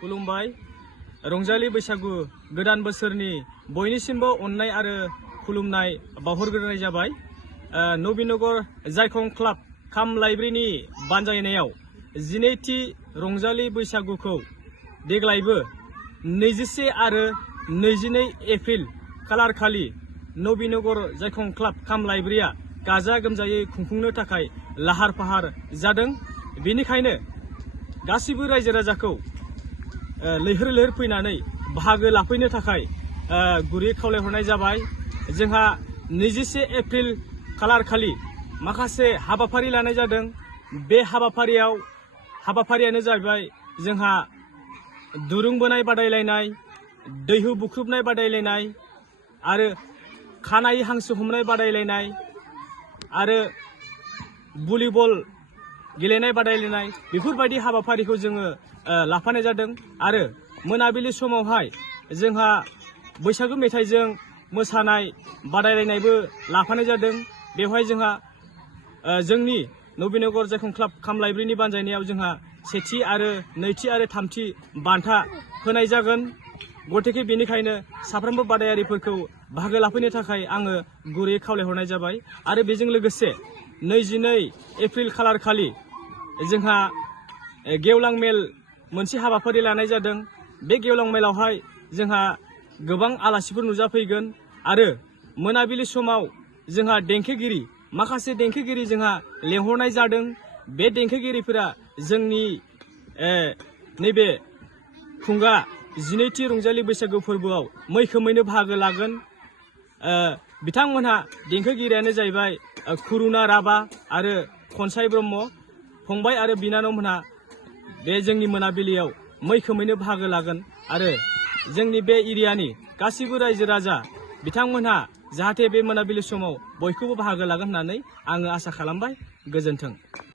खुलुमबाय रंजालि बैसागु गोदान बोसोरनि बयनिसिमबो अननाय आरो खुलुमनाय बावहरग्रोनाय जाबाय। नबीनगर जायखं क्लाब खाम लाइब्रेरिनि बानजायनायाव 12थि रंजालि बैसागुखौ देग्लायबो 21 आरो 22 एप्रिल खालार खालि नबीनगर जायखं क्लाब खाम लाइब्रेरिया गाजा गोमजायै खुंफुंनो थाखाय लाहार फाहार जादों। बेनिखायनो गासिबो रायजो राजाखौ लैहोर लैहोर फैनानै बाहागो लाफैनो थाखाय गुरै खावलायहरनाय जाबाय। जोंहा 21 एप्रिल खालार खालि माखासे हाबाफारि लानाय जादों। बे हाबाफारियानो जाहैबाय जोंहा दुरुं बोनाय बादायलायनाय, दैहु बुख्रुबनाय बादायलायनाय आरो खानाय हांसो हमनाय बादायलायनाय आरो भलिबल गेलेनाय बादायलायनाय बेफोरबायदि हाबाफारिखौ जोङो लाफानाय जादों। आरो मोनाबिलि समावहाय जोंहा बैसागु मेथाइजों मोसानाय बादायलायनायबो लाफानाय जादों। बेवहाय जोंहा जोंनि नबीनगर जायखं क्लाब खाम लाइब्रेरिनि बानजायनायाव जोंहा सेथि आरो नैथि आरो थामथि बान्था होनाय जागोन। गतिके बेनिखायनो साफ्रोमबो बादायारिफोरखौ बाहागो लाफैनो थाखाय आङो गुरैयै खावलायहरनाय जाबाय। आरो बेजों लोगोसे 22 एप्रिल खालार खालि जोंहा गेवलां मेल मोनसे हाबाफारि लानाय जादों। बे गेवलां मेलावहाय जोंहा गोबां आलासिफोर नुजाफैगोन आरो मोनाबिलि समाव जोंहा माखासे देंखोगिरि जोंहा लेंहरनाय जादों। बे देंखोगिरिफोरा जोंनि नैबे खुंगा 12थि रंजालि बैसागु फोरबोआव मैखोमैनो बाहागो लागोन। बिथांमोनहा देंखोगिरियानो जाहैबाय खुरुना राभा आरो खनसाय ब्रह्म। फंबाय आरो बिनानावमोनहा बे जोंनि मोनाबिलियाव मैखोमैनो बाहागो लागोन आरो जोंनि बे एरियानि गासिबो रायजो राजा बिथांमोनहा जाहाथे बे मोनाबिलि समाव बयखौबो बाहागो लागोन होननानै आङो आसा खालामबाय। गोजोन्थों।